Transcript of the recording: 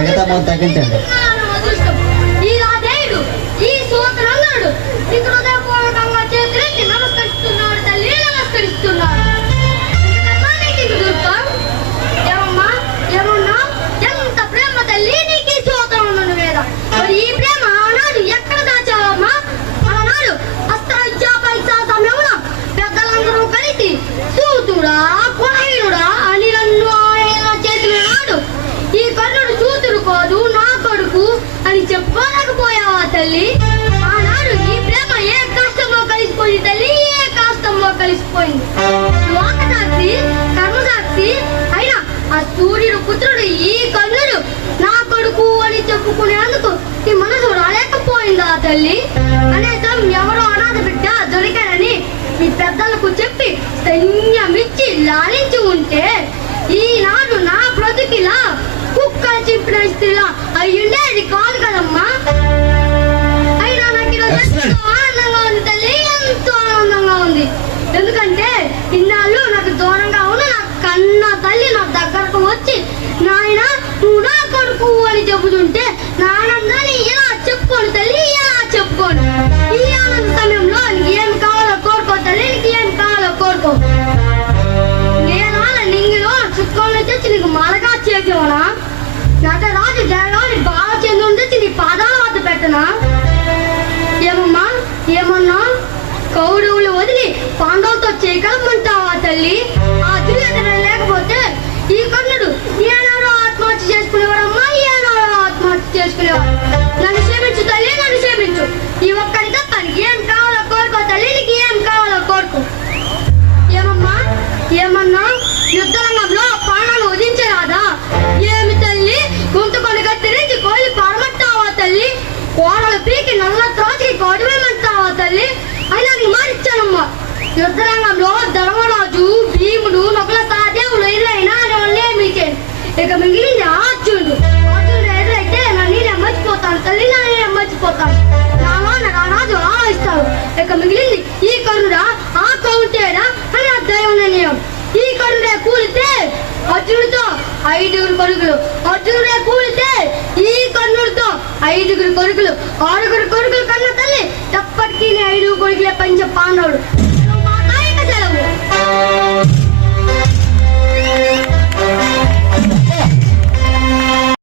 మిగతా మొత్తం తగ్గించండి. ఈ రాజేయుడు ఈ సూత్రుడు నీకు హృదయపూర్వకంగా చేతులెత్తి నమస్కరిస్తున్నాడు తల్లి, నమస్కరిస్తున్నాడు. ఏమమ్మా ఏమన్నా ఎంత ప్రేమ తల్లి నీకు ఈ సూత్రం మీద. మరి ఈ ప్రేమ ఆనాడు ఎక్కడ దాచావమ్మా? ఆనాడు అస్త్ర విద్యా పరీక్షా సమయంలో పెద్దలందరూ కలిసి సూతుడా కులహీనుడా అని నన్ను ఆయన చేతులు నాడు ఈ కర్ణుడు సూతుడు కాదు నా కొడుకు అని చెప్పుకోలేకపోయావా తల్లి? ఆనాడు ఈ ప్రేమ ఏ కష్టంలో కలిసిపోయింది తల్లి, ఏ కష్టంలో కలిసిపోయింది. లోకసాక్షి కర్మసాక్షి అయినా ఆ సూర్యుడు పుత్రుడు ఈ కర్ణుడు నా కొడుకు అని చెప్పుకునేందుకు ఈ మనసు రాలేకపోయిందా తల్లి? కనీసం ఎవరో అనాథ బిడ్డ దొరికారని మీ పెద్దలకు చెప్పి సైన్యమిచ్చి లాలించి ఉంటే ఈనాడు నా బ్రతుకిలా కుక్క చింపిన స్త్రీలా అయ్యుండేది కాదు కదమ్మా. అయినా నాకు ఈరోజు ఎంతో ఆనందంగా ఉంది తల్లి, ఎంతో ఆనందంగా ఉంది. ఎందుకంటే ఇన్నాళ్ళు నాకు దూరంగా ఉన్న నా కన్న తల్లి నా దగ్గరకు వచ్చి నాయన నువ్వు నా కొడుకు అని చెబుతుంటే నా ఆనందాన్ని ఎలా చెప్పుకోను తల్లి, ఎలా చెప్పుకోను. ఈ ఆనంద సమయంలో నీకు ఏమి కావాలో కోరుకో తల్లి, నీకు ఏమి కావాలో కోరుకో. నేను నింగిలో చుక్కలను తెచ్చి నీకు మాలగా చేసేవనా? నటరాజు జయరాజు బాగా చెంది తెచ్చి నీ పాదాల వద్ద పెట్టనా? ఏమమ్మా ఏమన్నా కౌరవులు వదిలి పాండవులతో చేయగలమంటావా తల్లి? ఆ దుర్యోధన లేకపోతే ఈ కర్ణుడు ఏనాడో ఆత్మహత్య చేసుకునేవాడమ్మా, ఏనాడో ఆత్మహత్య చేసుకునేవాడు. నన్ను క్షమించు తల్లి, నన్ను క్షమించు. ఈ ఒక్కడి తప్ప ఏం కావాలో కోరుకో తల్లి, నీకు ఏం కావాలో కోరుకో. ఏమమ్మా ఏమన్నా యుద్ధ రంగంలో ప్రాణాలు వదించరాదా? ఏమి తల్లి గుంటుకొని కత్తిరించి కోయి పారమంటావా తల్లి? కోడలు పీకి నల్ల త్రాచికి కొడవేమంటావా తల్లి? అయినా నీకు మారిచ్చానమ్మా. యుద్ధ రంగంలో ధర్మరాజు భీముడు నకుల సహదేవులు ఎదురైనా మీకే ఇక మిగిలింది అర్జునుడు. అర్జునుడు ఎదురైతే నన్ను నేను మర్చిపోతాను తల్లి, నేను మర్చిపోతాను. నాలోన రారాజు ఆలోచిస్తాడు. ఇక మిగిలింది ఈ కర్ణుడా ఆ కౌంటేడా అని ఆ దైవ నిర్ణయం. ఈ కర్ణుడే కూలితే అర్జునుడితో 5 కొడుకులు, అర్జునుడే కూలితే ఈ కర్ణుడితో 5 కొడుకులు, 6 కొడుకులు కన్న తల్లి ఎప్పటికీ 5 కొడుకులే పంచ పాండవుడు. సెలవు.